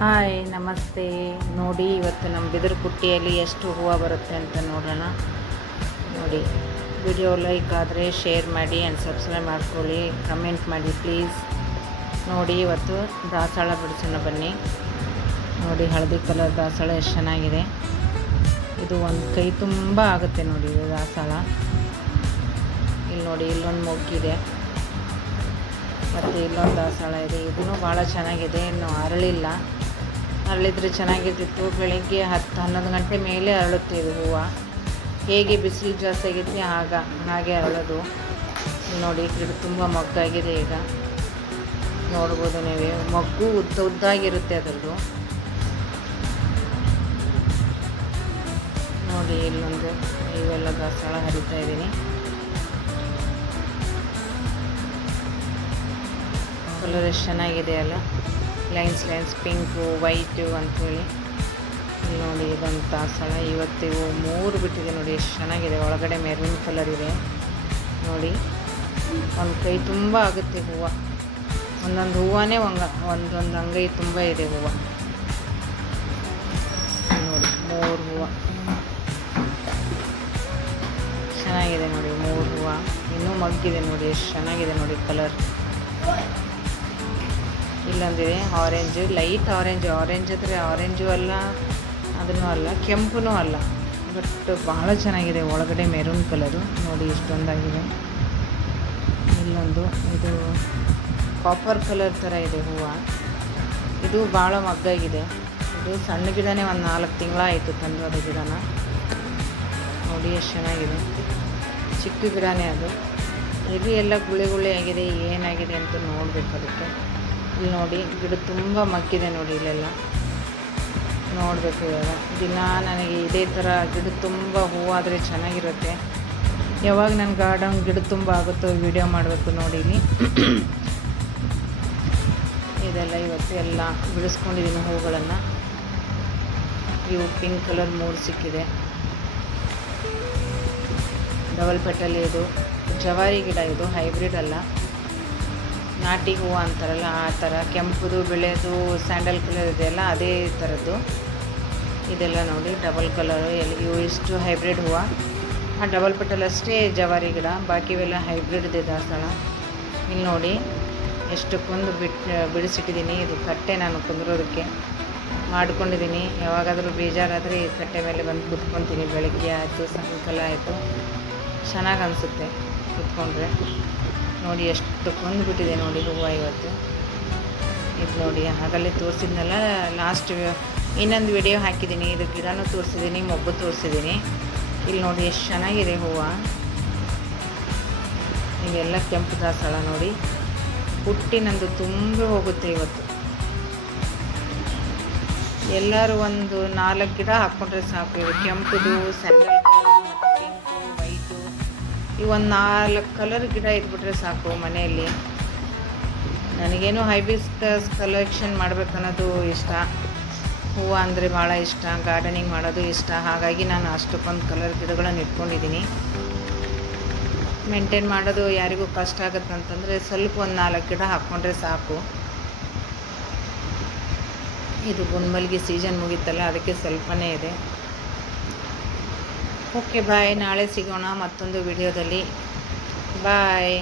Hi ನಮಸ್ತೆ. ನೋಡಿ ಇವತ್ತು ನಮ್ಮ ಬಿದಿರು ಪುಟ್ಟಿಯಲ್ಲಿ ಎಷ್ಟು ಹೂವು ಬರುತ್ತೆ ಅಂತ ನೋಡೋಣ. ನೋಡಿ, ವಿಡಿಯೋ ಲೈಕ್ ಆದರೆ ಶೇರ್ ಮಾಡಿ ಆ್ಯಂಡ್ ಸಬ್ಸ್ಕ್ರೈಬ್ ಮಾಡ್ಕೊಳ್ಳಿ, ಕಮೆಂಟ್ ಮಾಡಿ ಪ್ಲೀಸ್. ನೋಡಿ ಇವತ್ತು ದಾಸವಾಳ ಬಿಡಿಸೋಣ ಬನ್ನಿ. ನೋಡಿ ಹಳದಿ ಕಲರ್ ದಾಸವಾಳ ಎಷ್ಟು ಚೆನ್ನಾಗಿದೆ. ಇದು ಒಂದು ಕೈ ತುಂಬ ಆಗುತ್ತೆ ನೋಡಿ ಇದು ದಾಸವಾಳ. ಇಲ್ಲಿ ನೋಡಿ ಇಲ್ಲೊಂದು ಮೊಗ್ಗಿದೆ ಮತ್ತು ಇಲ್ಲೊಂದು ದಾಸವಾಳ ಇದೆ. ಇದೂ ಭಾಳ ಚೆನ್ನಾಗಿದೆ, ಇನ್ನೂ ಅರಳಿಲ್ಲ. ಅರಳಿದ್ರೆ ಚೆನ್ನಾಗಿರ್ತಿತ್ತು. ಬೆಳಗ್ಗೆ 10-11 ಗಂಟೆ ಮೇಲೆ ಅರಳುತ್ತೆ ಇದು ಹೂವು. ಹೇಗೆ ಬಿಸಿಲು ಜಾಸ್ತಿ ಆಗೈತಿ ಹಾಗೆ ಅರಳೋದು. ನೋಡಿ ಗಿಡ ತುಂಬ ಮೊಗ್ಗಾಗಿದೆ. ಈಗ ನೋಡ್ಬೋದು ನೀವೇ, ಮೊಗ್ಗು ಉದ್ದಾಗಿರುತ್ತೆ ಅದರದ್ದು. ನೋಡಿ ಇಲ್ಲೊಂದು ಇವೆಲ್ಲ ದಾಸವಾಳ ಹರಿತಾ ಇದ್ದೀನಿ. ಕಲರ್ ಎಷ್ಟು ಚೆನ್ನಾಗಿದೆ ಅಲ್ಲ, ಲೈನ್ಸ್ ಪಿಂಕು ವೈಟು ಅಂಥೇಳಿ. ಇಲ್ಲಿ ನೋಡಿ ಇದೊಂದು ದಾಸವಾಳ. ಇವತ್ತಿಗೂ 3 ಬಿಟ್ಟಿದೆ ನೋಡಿ, ಎಷ್ಟು ಚೆನ್ನಾಗಿದೆ. ಒಳಗಡೆ ಮೆರೂನ್ ಕಲರ್ ಇದೆ ನೋಡಿ. ಒಂದು ಕೈ ತುಂಬ ಆಗುತ್ತೆ ಹೂವು. ಒಂದೊಂದು ಹೂವನೇ ಒಂದೊಂದು ಅಂಗೈ ತುಂಬ ಇದೆ ಹೂವು. ನೋಡಿ 3 ಹೂವು ಚೆನ್ನಾಗಿದೆ ನೋಡಿ. 3 ಹೂವು ಇನ್ನೂ ಮಗ್ಗಿದೆ ನೋಡಿ, ಎಷ್ಟು ಚೆನ್ನಾಗಿದೆ ನೋಡಿ ಕಲರ್. ಇಲ್ಲೊಂದಿದೆ ಆರೆಂಜು, ಲೈಟ್ ಆರೆಂಜು ಅಂದರೆ ಆರೆಂಜು ಅಲ್ಲ, ಅದನ್ನು ಅಲ್ಲ, ಕೆಂಪೂ ಅಲ್ಲ, ಬಟ್ ಭಾಳ ಚೆನ್ನಾಗಿದೆ. ಒಳಗಡೆ ಮೆರೂನ್ ಕಲರು ನೋಡಿ ಇಷ್ಟೊಂದಾಗಿದೆ. ಇಲ್ಲೊಂದು ಇದು ಕಾಪರ್ ಕಲರ್ ಥರ ಇದೆ ಹೂವು. ಇದು ಭಾಳ ಮಗ್ಗಾಗಿದೆ. ಇದು ಸಣ್ಣ ಗಿಡನೇ ಒಂದು 4 ತಿಂಗಳಾಯಿತು ತಂದು ಅದು ಗಿಡನ. ನೋಡಿ ಎಷ್ಟು ಚೆನ್ನಾಗಿದೆ. ಚಿಕ್ಕ ಗಿಡನೇ ಅದು. ಇದು ಎಲ್ಲ ಗುಳಿ ಆಗಿದೆ, ಏನಾಗಿದೆ ಅಂತ ನೋಡಬೇಕು ಅದಕ್ಕೆ. ಇಲ್ಲಿ ನೋಡಿ ಗಿಡ ತುಂಬ ಮಗ್ಗಿದೆ ನೋಡಿ. ಇಲ್ಲೆಲ್ಲ ನೋಡಬೇಕು. ಇವಾಗ ದಿನ ನನಗೆ ಇದೇ ಥರ ಗಿಡ ತುಂಬ ಹೂವಾದರೆ ಚೆನ್ನಾಗಿರುತ್ತೆ. ಯಾವಾಗ ನನ್ನ ಗಾರ್ಡನ್ ಗಿಡ ತುಂಬ ಆಗುತ್ತೋ ವಿಡಿಯೋ ಮಾಡಬೇಕು ನೋಡಿ. ಇಲ್ಲಿ ಇದೆಲ್ಲ ಇವತ್ತು ಎಲ್ಲ ಬಿಡಿಸ್ಕೊಂಡಿದ್ದೀನಿ ಹೂಗಳನ್ನು. ಇವು ಪಿಂಕ್ ಕಲರ್ 3 ಸಿಕ್ಕಿದೆ. Double petal. ಇದು ಜವಾರಿ ಗಿಡ, ಇದು ಹೈಬ್ರಿಡ್ ಅಲ್ಲ, ನಾಟಿ ಹೂವು ಅಂತಾರಲ್ಲ ಆ ಥರ. ಕೆಂಪುದು ಬಿಳೆದು ಸ್ಯಾಂಡಲ್ ಕಲರ್ ಇದೆಯಲ್ಲ ಅದೇ ಥರದ್ದು. ಇದೆಲ್ಲ ನೋಡಿ ಡಬಲ್ ಕಲರು. ಇವು ಇಷ್ಟು ಹೈಬ್ರಿಡ್ ಹೂವು. ಆ ಡಬಲ್ ಪೆಟಲ್ ಅಷ್ಟೇ ಜವಾರಿ ಗಿಡ, ಬಾಕಿವೆಲ್ಲ ಹೈಬ್ರಿಡ್ ಇದೆ ದಾಸವಾಳ. ಇಲ್ಲಿ ನೋಡಿ ಎಷ್ಟಕ್ಕೊಂದು ಬಿಡಿಸಿಟ್ಟಿದ್ದೀನಿ. ಇದು ಕಟ್ಟೆ ನಾನು ಕುಂದ್ರೋದಕ್ಕೆ ಮಾಡ್ಕೊಂಡಿದ್ದೀನಿ. ಯಾವಾಗಾದರೂ ಬೇಜಾರಾದರೆ ಈ ಕಟ್ಟೆ ಮೇಲೆ ಬಂದು ಕುತ್ಕೊತೀನಿ. ಬೆಳಗ್ಗೆ ಆಯಿತು ಸಾಯಂಕಾಲ ಆಯಿತು, ಚೆನ್ನಾಗಿ ಅನಿಸುತ್ತೆ ಕುತ್ಕೊಂಡ್ರೆ. ನೋಡಿ ಎಷ್ಟು ಬಿಟ್ಟಿದೆ ನೋಡಿ ಹೂವು ಇವತ್ತು. ಇದು ನೋಡಿ ಆಗಲೇ ತೋರಿಸಿದ್ನಲ್ಲ, ಲಾಸ್ಟ್ ಇನ್ನೊಂದು ವಿಡಿಯೋ ಹಾಕಿದ್ದೀನಿ. ಇದು ಗಿಡನೂ ತೋರಿಸಿದ್ದೀನಿ, ಮೊಗ್ಗು ತೋರಿಸಿದ್ದೀನಿ. ಇಲ್ಲಿ ನೋಡಿ ಎಷ್ಟು ಚೆನ್ನಾಗಿದೆ ಹೂವು. ಇವೆಲ್ಲ ಕೆಂಪು ದಾಸವಾಳ ನೋಡಿ. ಪುಟ್ಟಿ ನಂದು ತುಂಬಿ ಹೋಗುತ್ತೆ ಇವತ್ತು. ಎಲ್ಲರೂ ಒಂದು 4 ಗಿಡ ಹಾಕ್ಕೊಂಡ್ರೆ ಸಾಕು. ಇದು ಕೆಂಪುದು, ಸ್ಯಾಂಡಲ್ ಕಲರು ಮತ್ತು ಪಿಂಕು ವೈಟು, ಈ ಒಂದು 4 ಕಲರ್ ಗಿಡ ಇದ್ಬಿಟ್ರೆ ಸಾಕು ಮನೆಯಲ್ಲಿ. ನನಗೇನು ಹೈಬಿಸ್ಕಸ್ ಕಲೆಕ್ಷನ್ ಮಾಡಬೇಕನ್ನೋದು ಇಷ್ಟ. ಹೂವು ಅಂದರೆ ಭಾಳ ಇಷ್ಟ, ಗಾರ್ಡನಿಂಗ್ ಮಾಡೋದು ಇಷ್ಟ. ಹಾಗಾಗಿ ನಾನು ಅಷ್ಟಕ್ಕೊಂದು ಕಲರ್ ಗಿಡಗಳನ್ನು ಇಟ್ಕೊಂಡಿದ್ದೀನಿ. ಮೇಂಟೈನ್ ಮಾಡೋದು ಯಾರಿಗೂ ಕಷ್ಟ ಆಗುತ್ತಂತಂದರೆ ಸ್ವಲ್ಪ ಒಂದು 4 ಗಿಡ ಹಾಕ್ಕೊಂಡ್ರೆ ಸಾಕು. ಇದು ಗುಂಡ್ಮಲ್ಗಿ ಸೀಸನ್ ಮುಗೀತಲ್ಲ, ಅದಕ್ಕೆ ಸ್ವಲ್ಪನೇ ಇದೆ. ಓಕೆ ಬಾಯ್, ನಾಳೆ ಸಿಗೋಣ ಮತ್ತೊಂದು ವಿಡಿಯೋದಲ್ಲಿ. ಬಾಯ್.